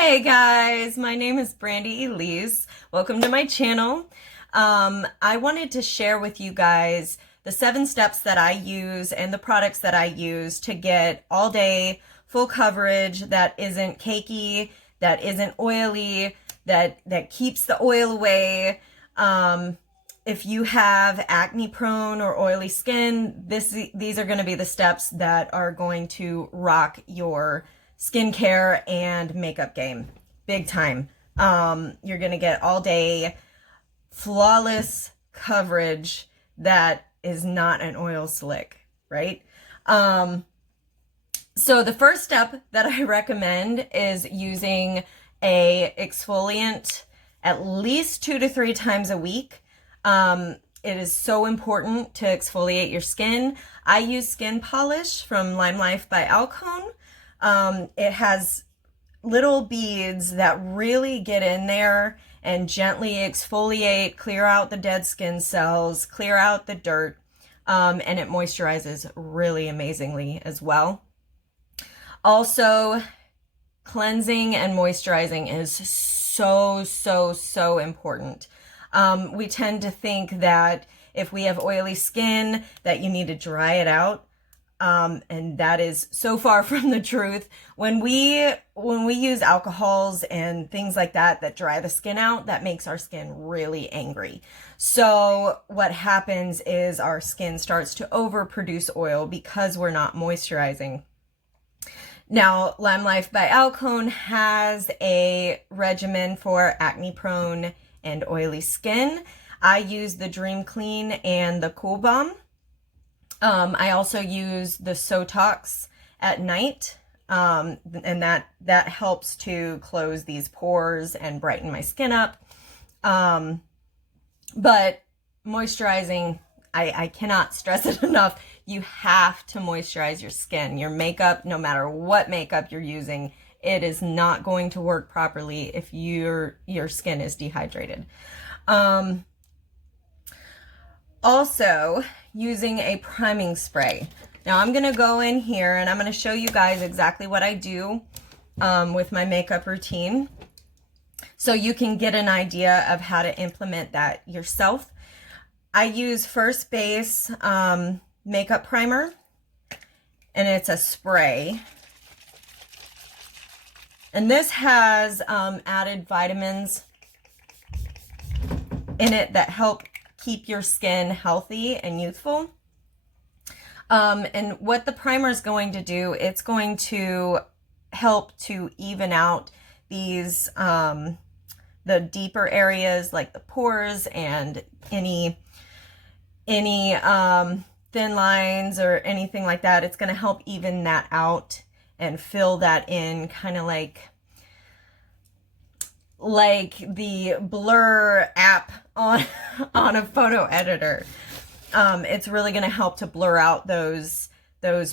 Hey guys, my name is Brandy Elise. Welcome to my channel. I wanted to share with you guys the 7 steps that I use and the products that I use to get all day full coverage that isn't cakey, that isn't oily, that keeps the oil away. If you have acne prone or oily skin, these are going to be the steps that are going to rock your skincare and makeup game big time. You're going to get all day flawless coverage that is not an oil slick, right? So the first step that I recommend is using a exfoliant at least 2 to 3 times a week. It is so important to exfoliate your skin. I use skin polish from Lime Life by Alcone. It has little beads that really get in there and gently exfoliate, clear out the dead skin cells, clear out the dirt, and it moisturizes really amazingly as well. Also, cleansing and moisturizing is so important. We tend to think that if we have oily skin that you need to dry it out. And that is so far from the truth. When we use alcohols and things like that dry the skin out, that makes our skin really angry. So what happens is our skin starts to overproduce oil because we're not moisturizing. Now, Lime Life by Alcone has a regimen for acne prone and oily skin. I use the Dream Clean and the Cool Balm. I also use the Sotox at night, and that helps to close these pores and brighten my skin up. But moisturizing, I cannot stress it enough. You have to moisturize your skin. Your makeup, no matter what makeup you're using, it is not going to work properly if your skin is dehydrated. Also, using a priming spray. Now I'm going to go in here and I'm going to show you guys exactly what I do with my makeup routine, so you can get an idea of how to implement that yourself. I use First Base makeup primer, and it's a spray. And this has added vitamins in it that help keep your skin healthy and youthful. And what the primer is going to do, it's going to help to even out these the deeper areas like the pores and any thin lines or anything like that. It's going to help even that out and fill that in, kind of like the blur app on a photo editor. It's really going to help to blur out those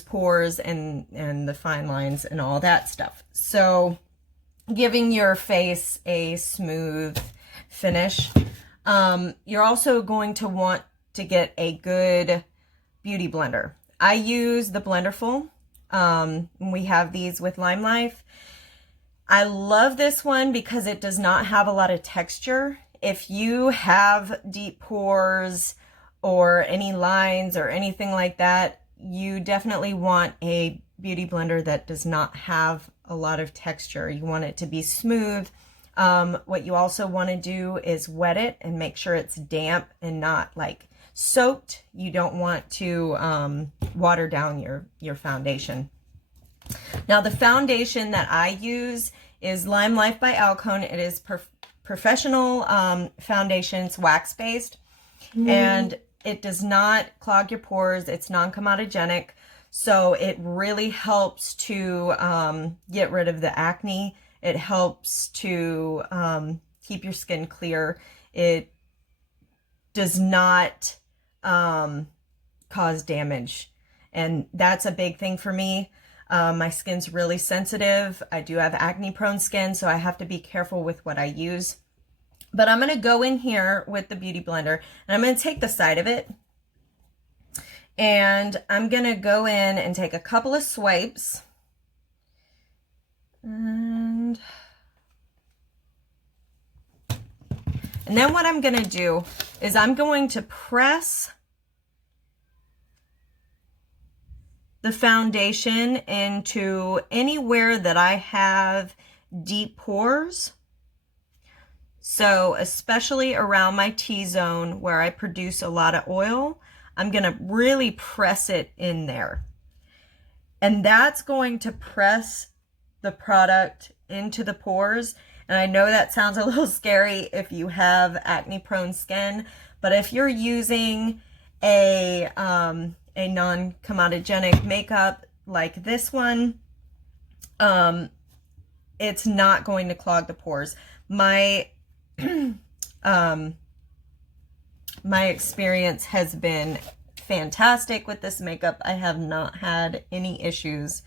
pores and the fine lines and all that stuff. So giving your face a smooth finish. You're also going to want to get a good beauty blender. I use the Blenderful. We have these with Lime Life. I love this one because it does not have a lot of texture. If you have deep pores or any lines or anything like that, you definitely want a beauty blender that does not have a lot of texture. You want it to be smooth. What you also want to do is wet it and make sure it's damp and not like soaked. You don't want to water down your foundation. Now, the foundation that I use is Lime Life by Alcone. It is professional foundation. It's wax-based, and it does not clog your pores. It's non-comedogenic, so it really helps to get rid of the acne. It helps to keep your skin clear. It does not cause damage, and that's a big thing for me. My skin's really sensitive. I do have acne prone skin, so I have to be careful with what I use. But I'm going to go in here with the Beauty Blender, and I'm going to take the side of it, and I'm going to go in and take a couple of swipes. And And then what I'm going to do is I'm going to press the foundation into anywhere that I have deep pores. So especially around my T-zone where I produce a lot of oil, I'm going to really press it in there. And that's going to press the product into the pores. And I know that sounds a little scary if you have acne prone skin, but if you're using a non-comedogenic makeup like this one, it's not going to clog the pores. My my experience has been fantastic with this makeup. I have not had any issues.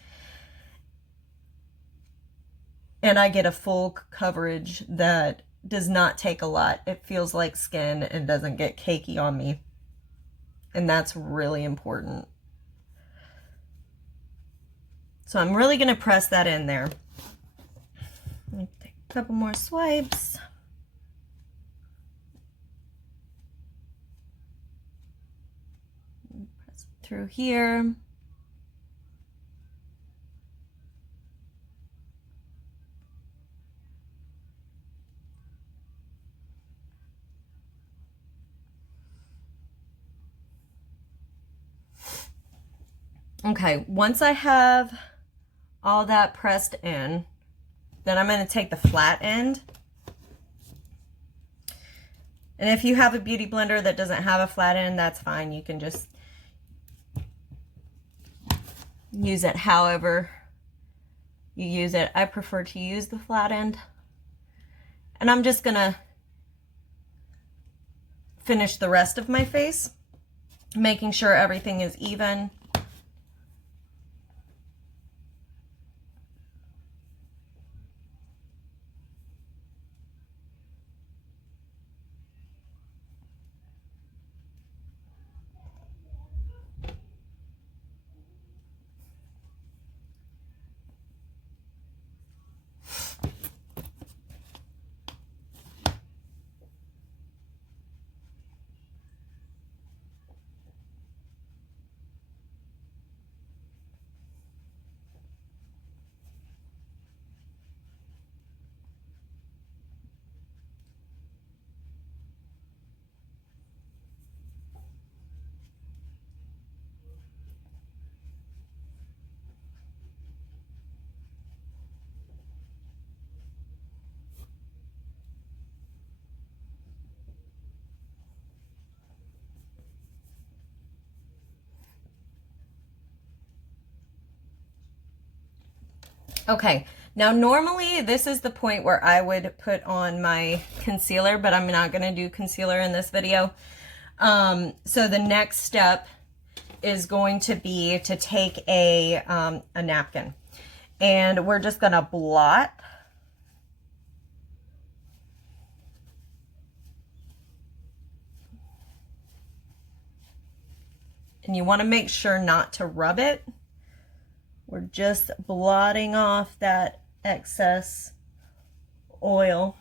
And I get a full coverage that does not take a lot. It feels like skin and doesn't get cakey on me. And that's really important. So I'm really going to press that in there. Take a couple more swipes. Press it through here. Okay, once I have all that pressed in, then I'm going to take the flat end. And if you have a beauty blender that doesn't have a flat end, that's fine. You can just use it however you use it. I prefer to use the flat end. And I'm just going to finish the rest of my face, making sure everything is even. Okay, now normally this is the point where I would put on my concealer, but I'm not going to do concealer in this video. So the next step is going to be to take a napkin, and we're just going to blot. And you want to make sure not to rub it. We're just blotting off that excess oil.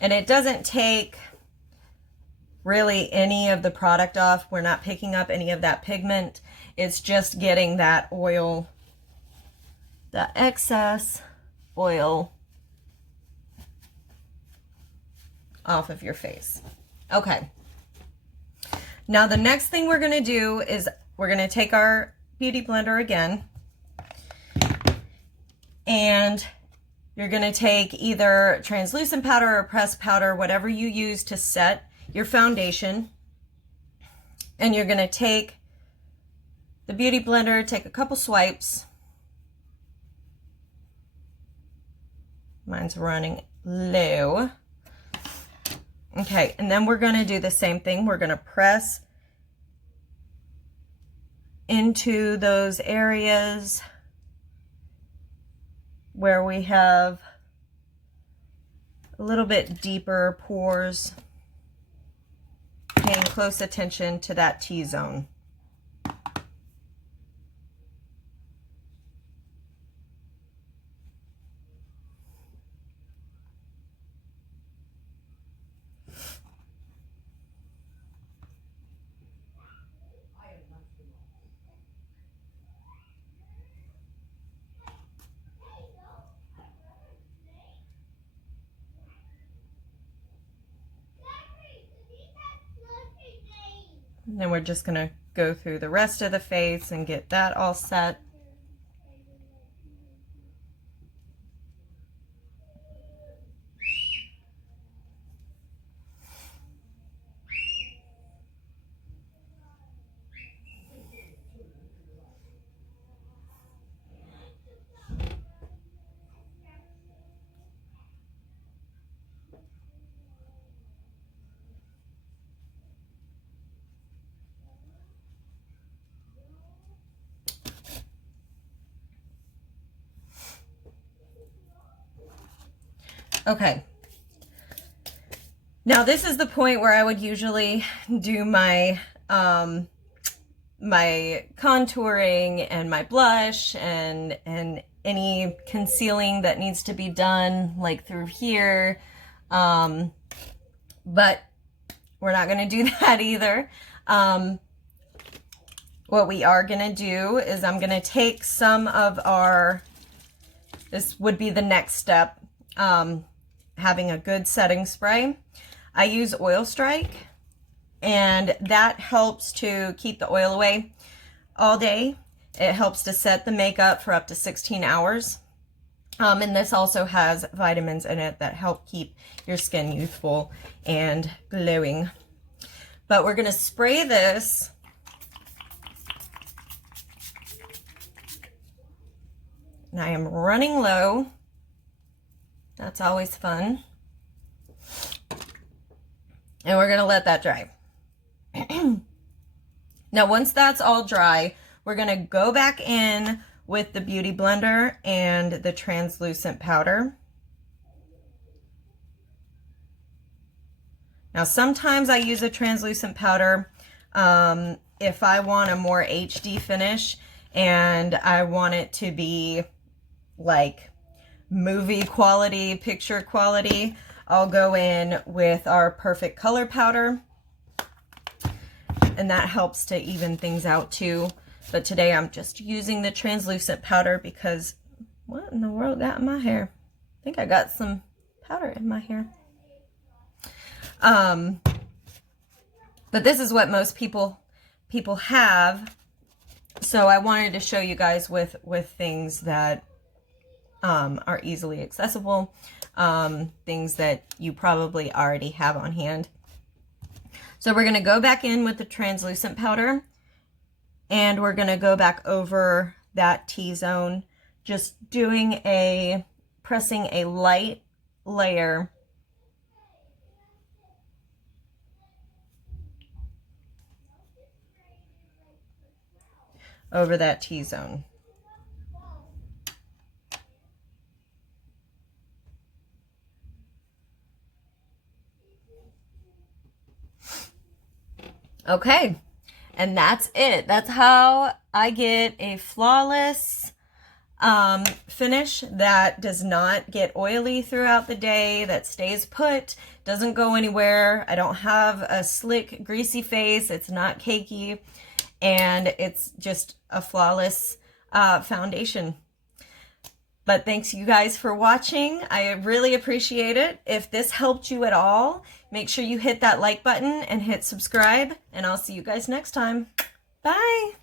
And it doesn't take really any of the product off. We're not picking up any of that pigment. It's just getting that oil, that excess oil off of your face. Okay. Now the next thing we're going to do is we're going to take our beauty blender again, and you're going to take either translucent powder or pressed powder, whatever you use to set your foundation. And you're going to take the beauty blender, take a couple swipes. Mine's running low. Okay, and then we're going to do the same thing. We're going to press into those areas where we have a little bit deeper pores, paying close attention to that T-zone. And then we're just going to go through the rest of the face and get that all set. Okay. Now this is the point where I would usually do my my contouring and my blush and any concealing that needs to be done, like through here. But we're not going to do that either. What we are going to do is I'm going to take some of our, this would be the next step, having a good setting spray. I use Oil Strike, and that helps to keep the oil away all day. It helps to set the makeup for up to 16 hours. And this also has vitamins in it that help keep your skin youthful and glowing. But we're going to spray this and I am running low. That's always fun. And we're going to let that dry. Now, once that's all dry, we're going to go back in with the Beauty Blender and the translucent powder. Now, sometimes I use a translucent powder if I want a more HD finish and I want it to be like movie quality, picture quality. I'll go in with our Perfect Color powder, and that helps to even things out too. But today I'm just using the translucent powder because what in the world got in my hair? I think I got some powder in my hair. But this is what most people have. So I wanted to show you guys with things that are easily accessible, things that you probably already have on hand. So we're going to go back in with the translucent powder, and we're going to go back over that T-zone, just pressing a light layer over that T-zone. Okay, and that's it. That's how I get a flawless finish that does not get oily throughout the day, that stays put, doesn't go anywhere. I don't have a slick, greasy face. It's not cakey, and it's just a flawless foundation. But thanks you guys for watching. I really appreciate it. If this helped you at all, make sure you hit that like button and hit subscribe, and I'll see you guys next time. Bye.